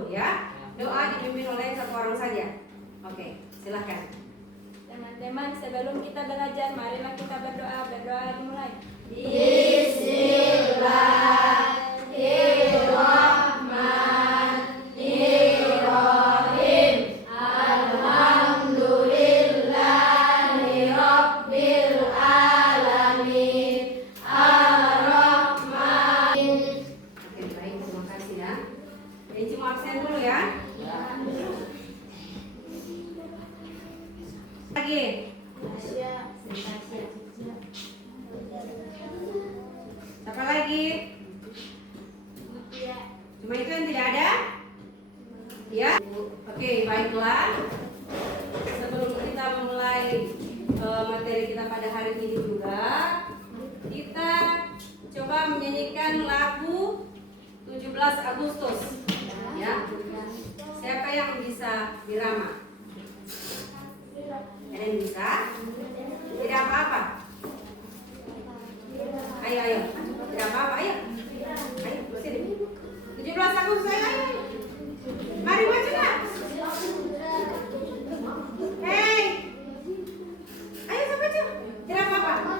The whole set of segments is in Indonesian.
dulu ya. Doa dipimpin oleh satu orang saja. Oke, silakan. Teman-teman, sebelum kita belajar, marilah kita berdoa. Berdoa dimulai. Bismillahirrahmanirrahim. Alhamdulillahirabbil alamin. Ar-Rahman. Oke, baik, terima kasih ya. Ini cuma absen dulu ya. Lagi. Siapa lagi? Cuma itu yang tidak ada? Ya. Oke, baiklah. Sebelum kita memulai materi kita pada hari ini juga, kita coba menyanyikan lagu 17 Agustus. Ya. Siapa yang bisa dirama? Ada yang bisa? Tidak apa-apa. Ayo. Tidak apa-apa, ayo. Ayo, sini. 17 Agustus, ayo. Mari baca. Hei. Ayo saya baca. Tidak apa-apa.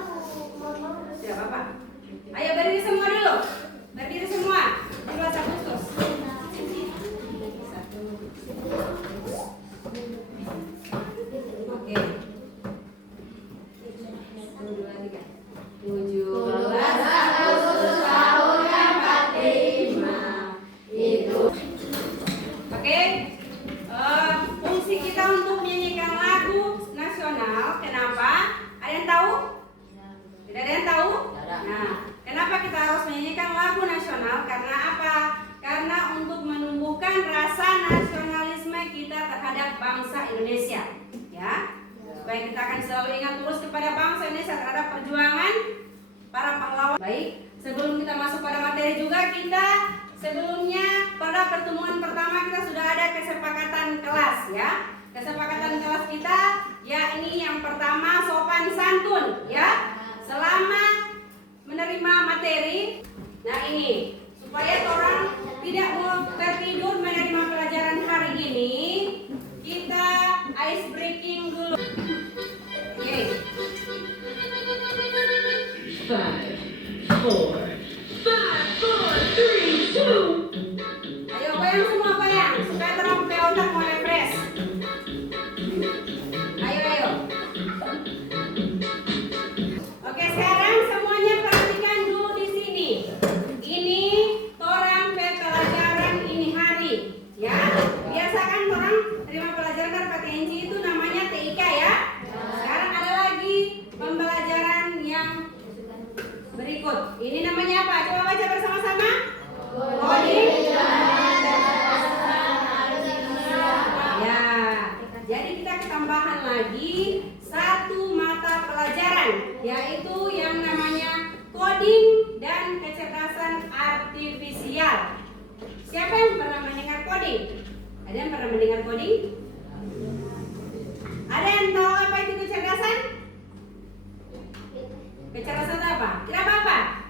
Tidak apa-apa. Ayo berdiri semua dulu. Berdiri semua. 17 Agustus. Oke. 1, 2, 3. 17 Agustus tahun 45 itu. Oke. Fungsi kita untuk menyanyikan lagu nasional, kenapa? Ada yang tahu? Tidak ada yang tahu? Nah, kenapa kita harus menyanyikan lagu nasional? Karena apa? Karena untuk menumbuhkan rasa nasionalisme kita terhadap bangsa Indonesia, ya. Supaya kita akan selalu ingat terus kepada bangsa Indonesia terhadap perjuangan para pahlawan. Baik, sebelum kita masuk pada materi juga, kita sebelumnya pada pertemuan pertama kita sudah ada kesepakatan kelas, ya. Kesepakatan kelas kita, ya, ini yang pertama sopan santun, ya. Selama menerima materi, nah ini supaya orang tidak mau tertidur menerima pelajaran hari ini, kita ice breaking dulu. Oke. 5, 4, 3, 2. Ayo goyang semua, goyang supaya terang otak mau refresh. Ayo. Oke, sekarang semuanya perhatikan dulu di sini. Ini torang pelajaran ini hari, ya. Biasakan orang terima pelajaran dari PTNJ itu namanya TIK, ya. Sekarang ada lagi pembelajaran yang berikut. Ini namanya apa? Coba baca bersama-sama. Coding. Ya. Jadi kita ketambahan lagi satu mata pelajaran, yaitu yang namanya coding dan kecerdasan artifisial. Siapa yang pernah mendengar coding? Ada yang pernah mendengar coding? Ada yang tahu apa itu kecerdasan? Kecerdasan itu apa? Tidak apa-apa.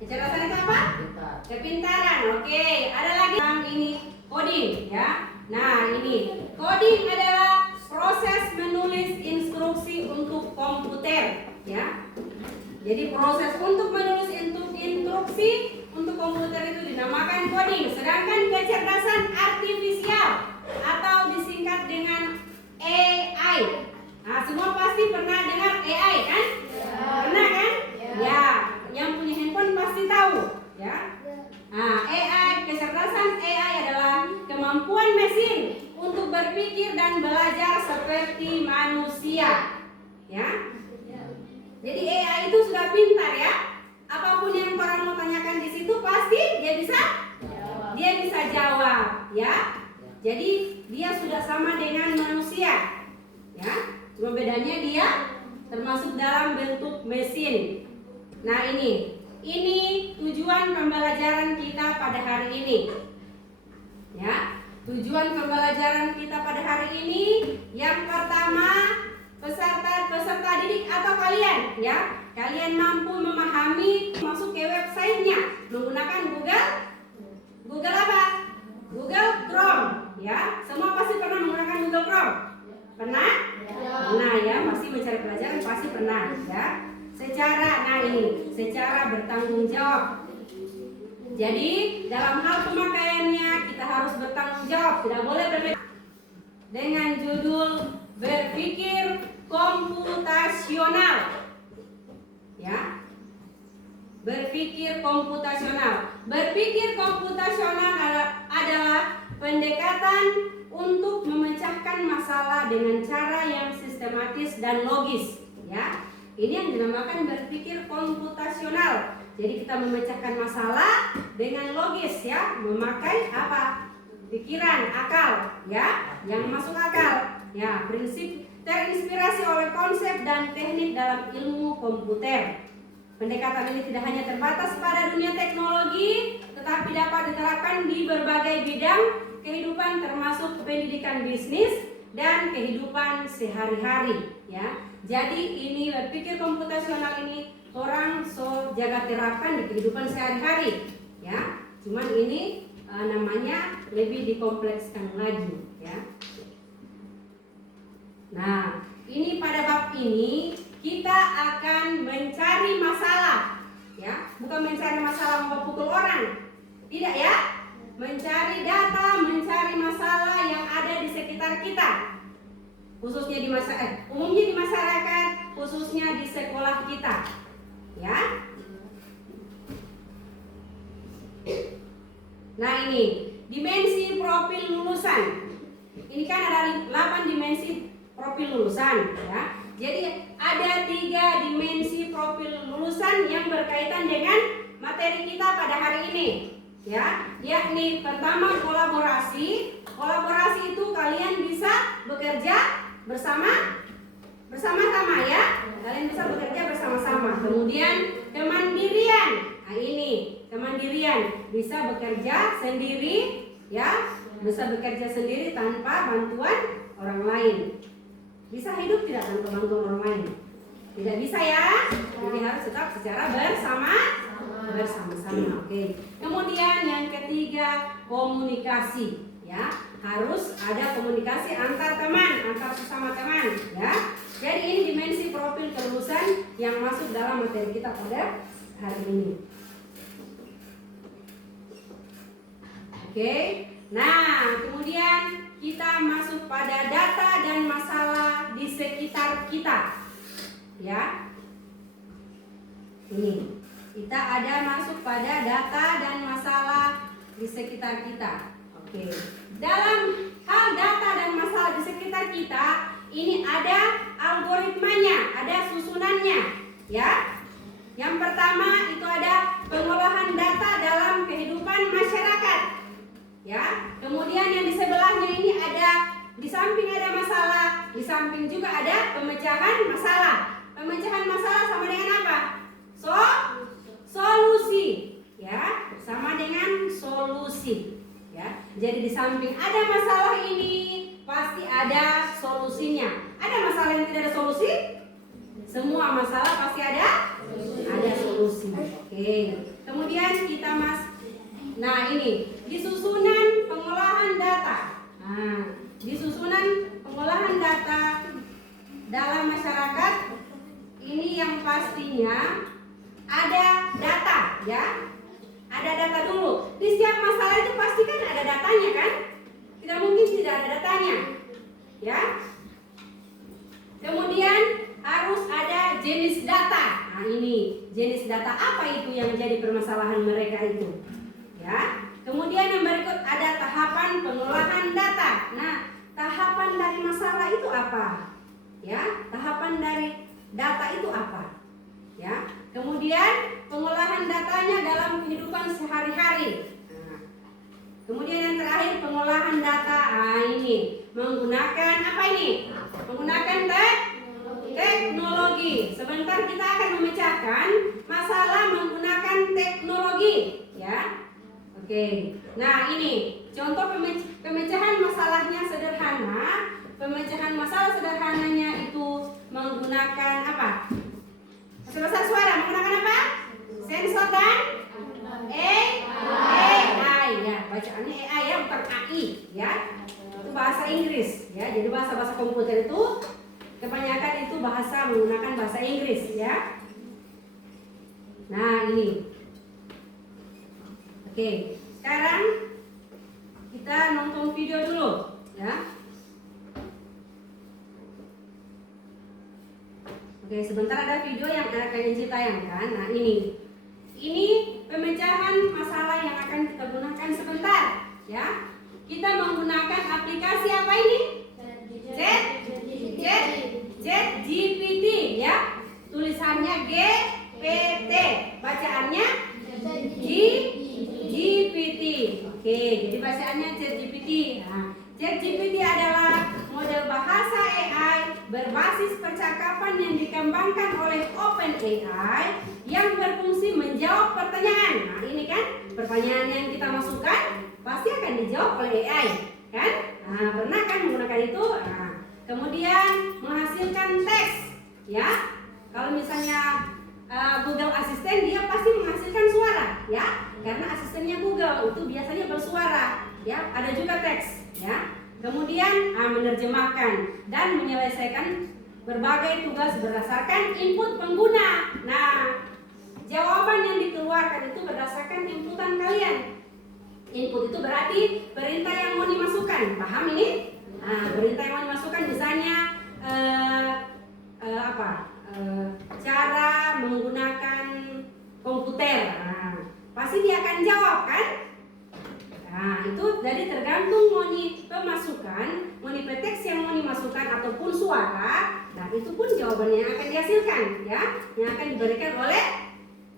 Kecerdasan itu apa? Kepintaran. Oke, ada lagi yang ini coding, ya. Nah, ini coding adalah proses menulis instruksi untuk komputer, ya. Jadi proses untuk menulis instruksi untuk komputer itu dinamakan coding. Sedangkan kecerdasan artifisial atau disingkat dengan AI. Nah, semua pasti pernah dengar AI, kan? Pernah, kan? Ya, yang punya handphone pasti tahu, ya. Nah, AI, kecerdasan AI adalah kemampuan mesin untuk berpikir dan belajar seperti manusia, ya. Jadi AI itu sudah pintar, ya. Apapun yang orang mau tanyakan di situ pasti dia bisa jawab, ya. Jadi dia sudah sama dengan manusia, ya. Cuma bedanya dia termasuk dalam bentuk mesin. Nah, ini tujuan pembelajaran kita pada hari ini, ya. Tujuan pembelajaran kita pada hari ini yang pertama, peserta didik atau kalian, ya, kalian mampu memahami, masuk ke websitenya menggunakan Google apa? Google pernah ya. Secara bertanggung jawab. Jadi dalam hal pemakaiannya kita harus bertanggung jawab, tidak boleh berlebihan. Dengan judul berpikir komputasional. Ya. Berpikir komputasional. Berpikir komputasional adalah pendekatan untuk memecahkan masalah dengan cara yang sistematis dan logis. Ya, ini yang dinamakan berpikir komputasional. Jadi kita memecahkan masalah dengan logis, ya, memakai apa? Pikiran, akal, ya, yang masuk akal. Ya, prinsip terinspirasi oleh konsep dan teknik dalam ilmu komputer. Pendekatan ini tidak hanya terbatas pada dunia teknologi, tetapi dapat diterapkan di berbagai bidang kehidupan termasuk pendidikan, bisnis, dan kehidupan sehari-hari. Ya, jadi ini berpikir komputasional ini orang jaga terapkan di kehidupan sehari-hari. Ya, cuman ini namanya lebih dikomplekskan lagi. Ya. Nah, ini pada bab ini kita akan mencari masalah, ya, bukan mencari masalah memukul orang, tidak ya, mencari data, mencari masalah yang ada di sekitar kita, khususnya di umumnya di masyarakat, khususnya di sekolah kita, ya. Nah ini dimensi profil lulusan, ini kan ada 8 dimensi profil lulusan, ya. Jadi ada 3 dimensi profil lulusan yang berkaitan dengan materi kita pada hari ini, ya. Yakni pertama kolaborasi. Kolaborasi itu kalian bisa bekerja bersama-sama ya. Kalian bisa bekerja bersama-sama. Kemudian kemandirian. Nah ini kemandirian, bisa bekerja sendiri, ya. Bisa bekerja sendiri tanpa bantuan orang lain. Bisa hidup tidak tanpa bantuan orang lain? Tidak bisa ya. Jadi harus tetap secara bersama-sama. Oke. Kemudian yang ketiga komunikasi, ya. Harus ada komunikasi antar teman, antar sesama teman, ya. Jadi ini dimensi profil kelulusan yang masuk dalam materi kita pada hari ini. Oke. Nah, kemudian kita masuk pada data dan masalah di sekitar kita. Ya. Ini. Kita ada masuk pada data dan masalah di sekitar kita. Oke. Dalam hal data dan masalah di sekitar kita, ini ada algoritmanya, ada susunannya, ya. Yang pertama itu ada pengolahan data dalam kehidupan masyarakat. Ya, kemudian yang di sebelahnya ini ada, di samping ada masalah, di samping juga ada pemecahan masalah. Pemecahan masalah sama dengan apa? Solusi, ya, sama dengan solusi, ya. Jadi di samping ada masalah ini, pasti ada solusinya. Ada masalah yang tidak ada solusi? Semua masalah pasti ada solusi. Oke. Kemudian kita nah ini di susunan pengolahan data. Nah, di susunan pengolahan data dalam masyarakat ini yang pastinya ada data, ya. Ada data dulu. Di setiap masalah itu pasti kan ada datanya kan? Tidak mungkin tidak ada datanya. Ya. Kemudian harus ada jenis data. Nah, ini jenis data apa itu yang menjadi permasalahan mereka itu? Ya. Kemudian yang berikut ada tahapan pengolahan data. Nah, tahapan dari masalah itu apa? Ya, tahapan dari data itu apa? Ya. Kemudian pengolahan datanya dalam kehidupan sehari-hari. Nah, kemudian yang terakhir pengolahan data. Nah, ini menggunakan apa ini? Menggunakan teknologi. Sebentar kita akan memecahkan masalah menggunakan teknologi, ya. Oke. Nah, ini contoh pemecahan masalahnya sederhana. Pemecahan masalah sederhananya itu menggunakan apa? Bahasa suara menggunakan apa? Sensor dan AI, ya. Bacaannya AI ya, bukan AI, ya. Itu bahasa Inggris, ya. Jadi bahasa komputer itu kebanyakan itu menggunakan bahasa Inggris ya. Nah ini. Oke, sekarang kita nonton video dulu ya. Oke, sebentar ada video yang akan Inci tayangkan. Nah ini pemecahan masalah yang akan kita gunakan sebentar ya. Kita menggunakan aplikasi apa ini? ChatGPT ya. Tulisannya GPT, bacaannya GPT. Oke, jadi bacaannya ChatGPT. Nah, ChatGPT adalah model bahasa AI berbasis percakapan yang dikembangkan oleh OpenAI yang berfungsi menjawab pertanyaan. Nah, ini kan pertanyaan yang kita masukkan pasti akan dijawab oleh AI, kan? Nah, pernah kan menggunakan itu? Nah, kemudian menghasilkan teks, ya. Kalau misalnya Google Assistant, dia pasti menghasilkan suara, ya. Karena asistennya Google itu biasanya bersuara, ya. Ada juga teks, ya. Kemudian menerjemahkan dan menyelesaikan berbagai tugas berdasarkan input pengguna. Nah, jawaban yang dikeluarkan itu berdasarkan inputan kalian. Input itu berarti perintah yang mau dimasukkan. Paham ini? Nah, perintah yang mau dimasukkan misalnya cara menggunakan komputer. Nah, pasti dia akan jawab kan? Nah, itu jadi tergantung mau pemasukan, mau teks yang mau dimasukkan ataupun suara. Nah, itu pun jawabannya yang akan dihasilkan, ya, yang akan diberikan oleh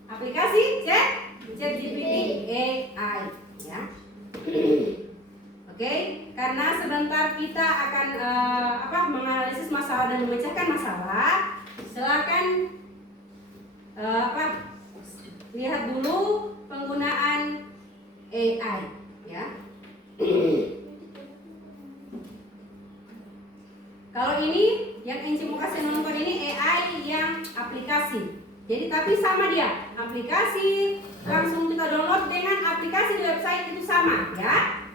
aplikasi ChatGPT AI, ya. Oke, karena sebentar kita akan menganalisis masalah dan memecahkan masalah. Silakan lihat dulu penggunaan AI, ya. Kalau ini yang Inci mau kasih nonton ini AI yang aplikasi. Jadi tapi sama dia, aplikasi langsung kita download dengan aplikasi di website itu sama, ya.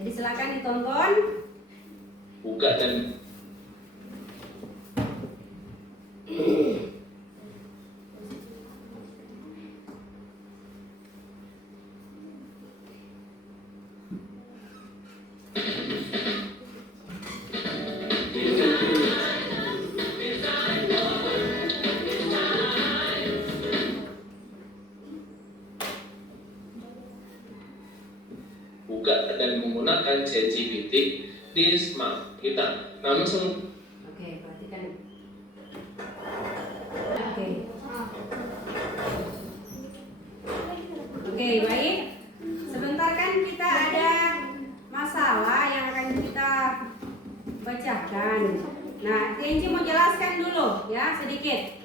Jadi silakan ditonton. Buka dan menggunakan ChatGPT di smart kita. Namun Oke, perhatikan. Oke, baik. Sebentar kan kita ada masalah yang akan kita bacakan. Nah, Inci mau jelaskan dulu ya sedikit.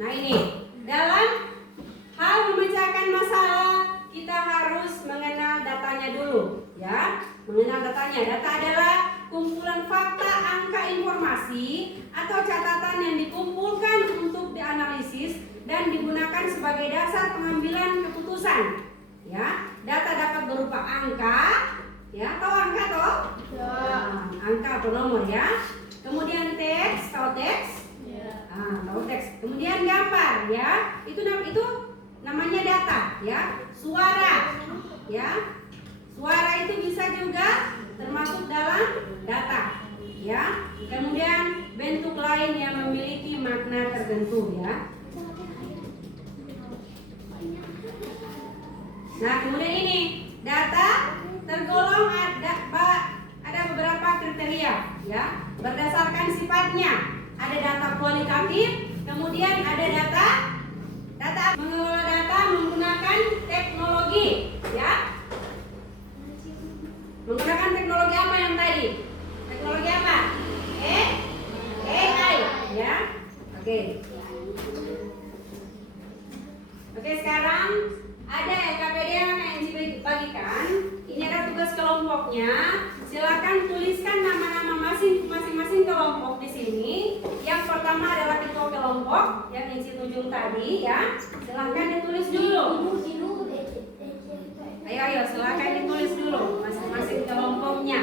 Nah, ini dalam hal memecahkan masalah kita harus mengenal datanya dulu, ya. Mengenal datanya. Data adalah kumpulan fakta, angka, informasi atau catatan yang dikumpulkan untuk dianalisis dan digunakan sebagai dasar pengambilan keputusan. Ya, data dapat berupa angka, ya. Tahu angka toh? Ya. Nah, angka atau nomor, ya. Kemudian teks, tahu teks? Ya. Nah, tahu teks. Kemudian gambar, ya. Itu namanya data, ya. Suara, ya. Suara itu bisa juga termasuk dalam data, ya. Kemudian bentuk lain yang memiliki makna tertentu, ya. Nah, kemudian ini data tergolong ada beberapa kriteria, ya. Berdasarkan sifatnya, ada data kualitatif, kemudian ada data mengelola data menggunakan teknologi, ya. Menggunakan teknologi apa yang tadi? Teknologi apa? AI, ya. Oke. Oke, sekarang ada LKPD yang akan dibagikan. Ini ada tugas kelompoknya. Silakan tuliskan nama-nama masing-masing kelompok di sini. Yang pertama adalah ketua kelompok yang Inci tunjuk tadi, ya. Silakan ditulis dulu. Ayo, silakan ditulis dulu masing-masing kelompoknya.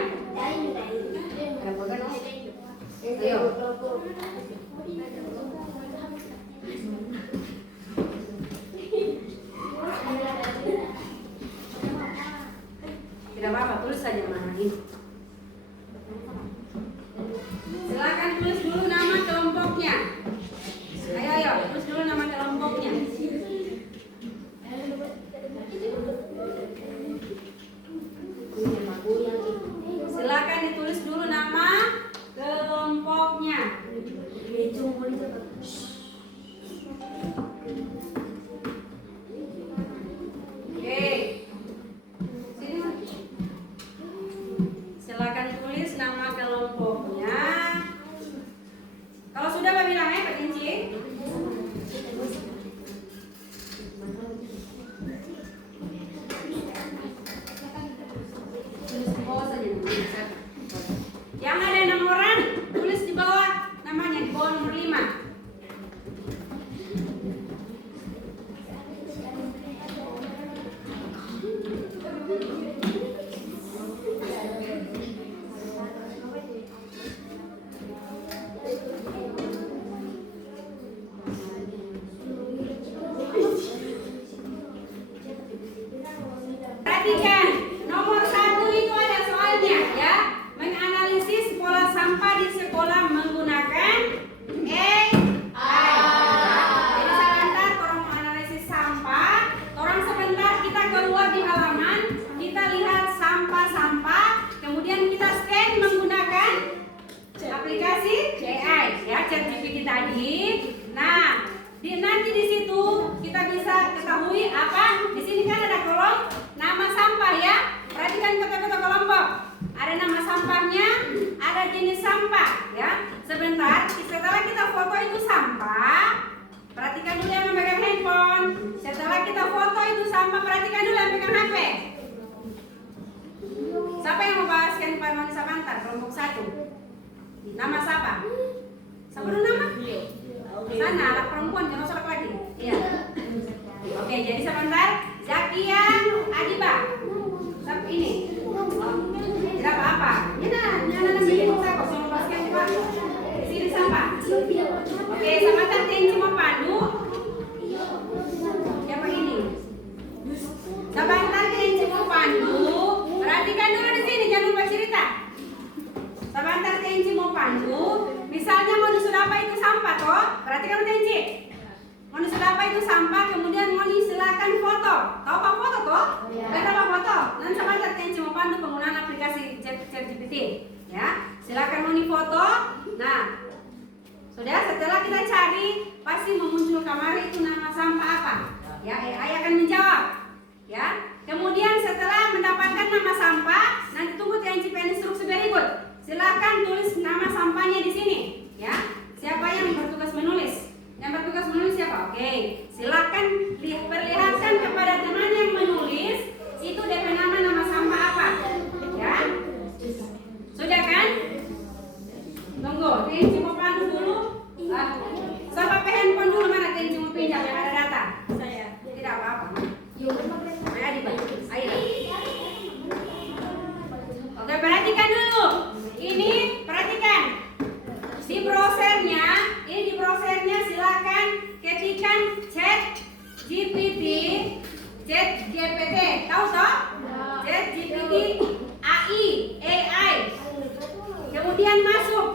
saja mana ini. Silakan tulis dulu nama kelompoknya. Ayo, tulis dulu nama kelompoknya. Silakan ditulis dulu nama kelompoknya. Oke. Sini. Silakan tulis nama kelompoknya. Kalau sudah Pak bilang ya Pak Cinci. Tulis di bawah saja. Yang ada nomoran tulis di bawah namanya, di bawah nomor 5. Perhatikan, nomor 1 itu ada soalnya ya. Menganalisis pola sampah di sekolah menggunakan AI. Jadi sebentar orang menganalisis sampah. Orang sebentar kita keluar di halaman, kita lihat sampah-sampah, kemudian kita scan menggunakan aplikasi AI ya, ChatGPT tadi. Nah, nanti di situ kita bisa ketahui apa? Di sini kan ada kolom nama sampah ya. Perhatikan kata-kata kelompok. Ada nama sampahnya, ada jenis sampah ya. Sebentar, setelah kita foto itu sampah, perhatikan dulu yang memegang handphone. Setelah kita foto itu sampah, perhatikan dulu yang pegang HP. Siapa yang mau bahaskan Pak Manisa Bantar, kelompok 1? Nama siapa? Siapa dulu nama? Sana, anak perempuan, jangan usah laki. Iya. Oke, jadi sebentar. Zakian Adiba. Siapa ini? Tidak apa-apa. Jangan bikin saya kosong basket Pak. Di sini sampah. Oke, sebentar Tenji mau Pandu. Siapa ini? Sebentar Tenji mau Pandu. Perhatikan dulu di sini, jangan lupa cerita. Sebentar Tenji mau Pandu. Misalnya Moni sudah apa itu sampah toh? Perhatikan Tenji. Moni sudah apa itu sampah, kemudian Moni silakan foto. Tahu apa foto toh? Berapa foto? Nanti sebentar Tenji mau pandu penggunaan aplikasi ChatGPT. Ya, silakan Moni foto. Nah, sudah setelah kita cari pasti memuncul kamar itu nama sampah apa? Ya, AI akan menjawab. Ya, kemudian setelah mendapatkan nama sampah, nanti tunggu Tenji instruksi berikut. Silakan tulis nama sampahnya di sini. Ya, siapa yang bertugas menulis? Yang bertugas menulis siapa? Oke, silakan perlihatkan kepada teman yang menulis itu DP nama sampah apa? Ya, sudah kan? Tunggu, Tenji mau pandu dulu. Siapa handphone dulu, mana Tenji mau pinjam yang ada data? Saya. Tidak apa-apa. Ayo dibantu. Ayo. Oke, perhatikan dulu. Ini perhatikan. Di browsernya silakan ketikkan ChatGPT. Tahu toh? ChatGPT AI. Kemudian masuk.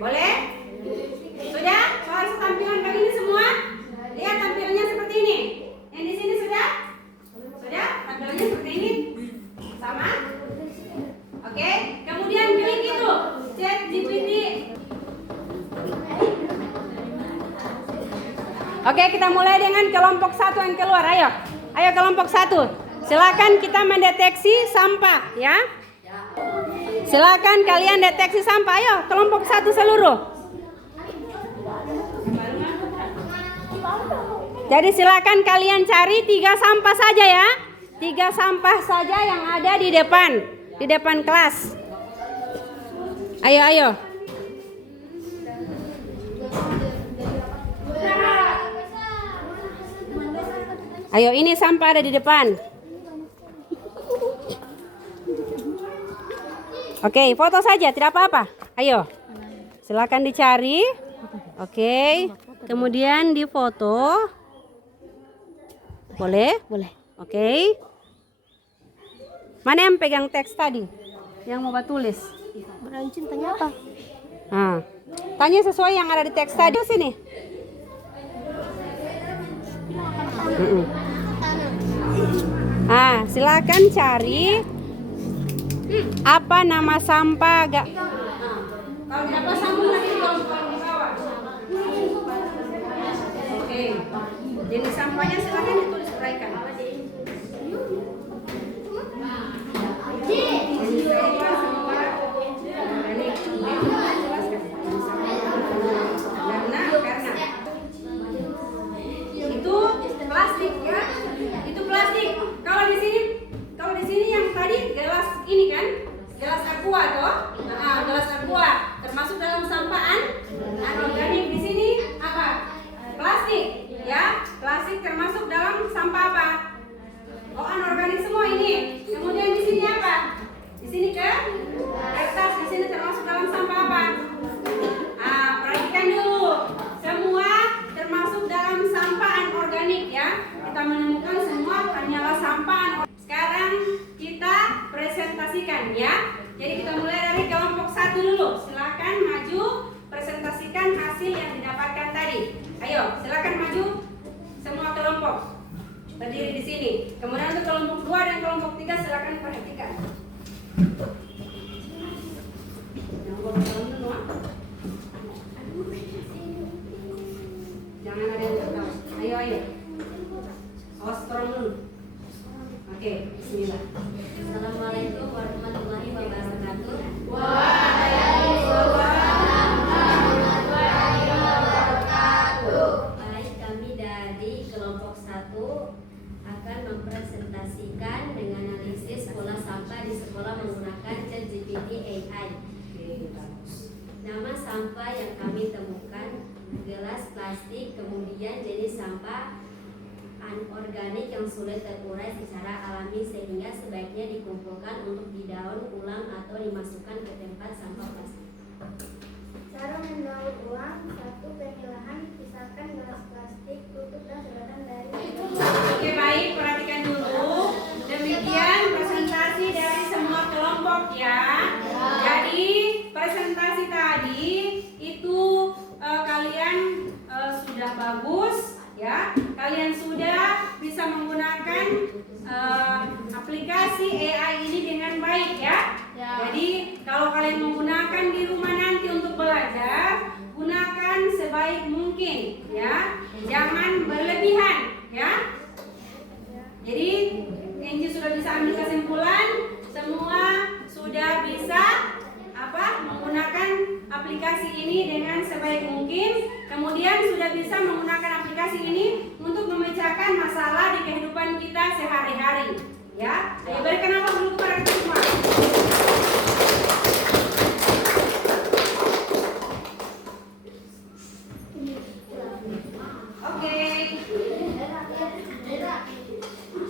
Boleh? Sudah? Soal tampilan begini semua? Lihat tampilannya seperti ini. Yang di sini sudah? Sudah? Tampilannya seperti ini? Sama? Oke, kemudian klik itu ChatGPT. Oke, kita mulai dengan kelompok 1 yang keluar. Ayo kelompok 1. Silakan kita mendeteksi sampah ya. Silakan kalian deteksi sampah. Ayo kelompok 1 seluruh. Jadi silakan kalian cari 3 sampah saja ya. 3 sampah saja yang ada di depan kelas. Ayo. Ayo, ini sampah ada di depan. Oke, foto saja, tidak apa-apa. Ayo, silakan dicari. Oke, kemudian difoto. Boleh? Boleh. Oke. Mana yang pegang teks tadi? Yang mau tulis? Berancin tanya apa? Nah, tanya sesuai yang ada di teks tadi. Sini. Ah, silakan cari apa nama sampah gak? Kalau tidak apa sambung lagi di kolom di bawah. Oke, jenis sampahnya silakan ditulis uraikan. Itu plastik ya, itu plastik. Kalau di sini yang tadi gelas ini kan, gelas aqua toh, gelas aqua termasuk dalam sampah anorganik. Di sini apa? Plastik ya, plastik termasuk dalam sampah apa? Oh, anorganik semua ini. Kemudian di sini apa? Di sini kertas, di sini termasuk dalam sampah apa? Perhatikan dulu. Semua termasuk dalam sampah anorganik ya. Kita menemukan semua hanyalah sampah anorganik. Sekarang kita presentasikan ya. Jadi kita mulai dari kelompok 1 dulu. Silakan maju presentasikan hasil yang didapatkan tadi. Ayo, silakan maju semua kelompok. Berdiri di sini. Kemudian untuk kelompok 2 dan kelompok 3 silakan perhatikan. Jangan ada yang tertawa. Ayo. Awas turun dulu. Oke, bismillah. Assalamualaikum warahmatullahi wabarakatuh. Baik, kami dari kelompok 1 akan mempresentasikan dengan analisis pola sampah di sekolah menggunakan ChatGPT AI. Nama sampah yang kami temukan gelas plastik, kemudian jenis sampah anorganik yang sulit terurai secara alami sehingga sebaiknya dikumpulkan untuk didaur ulang atau dimasukkan ke tempat sampah plastik. Cara mendaur ulang: 1. Pemilahan, pisahkan gelas plastik, tutup dan sedotan dari. Oke, baik, perhatikan dulu. Demikian presentasi dari semua kelompok ya. Jadi presentasi tadi itu kalian sudah bagus ya. Kalian sudah bisa menggunakan aplikasi AI ini dengan baik ya. Jadi kalau kalian menggunakan di rumah nanti untuk belajar, gunakan sebaik mungkin ya. Jangan berlebihan ya. Jadi Enji sudah bisa ambil kesimpulan, semua sudah bisa menggunakan aplikasi ini dengan sebaik mungkin. Kemudian sudah bisa menggunakan aplikasi ini untuk memecahkan masalah di kehidupan kita sehari-hari ya. Ayo berikan apa dulu kepada kita semua. Oke.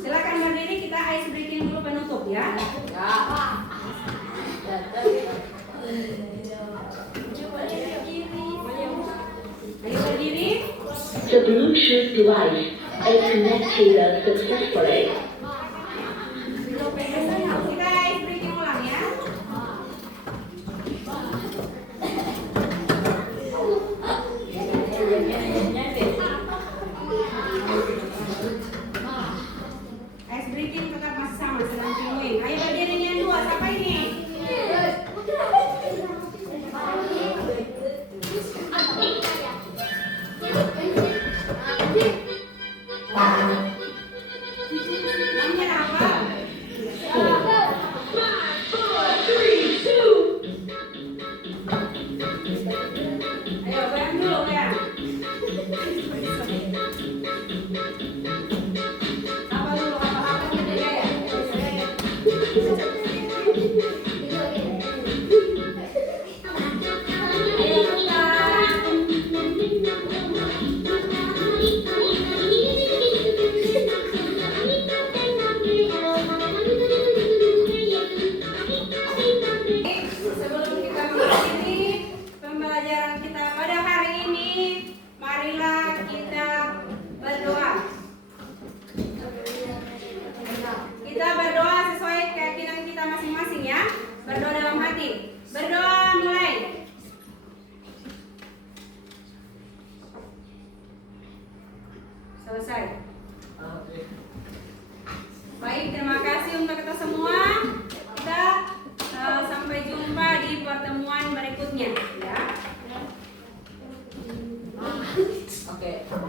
Silakan berdiri, kita ice breaking dulu penutup ya. Ayo berdiri. The Bluetooth device is connected successfully. Kita ice breaking ulang ya. Ice breaking tetap masih sama, sedang penguin. Ayo berdiri yang 2, siapa ini? Namanya apa? 5, 4, 3, 2. Ayo goyang dulu ya. Apa dulu? Apa? pakai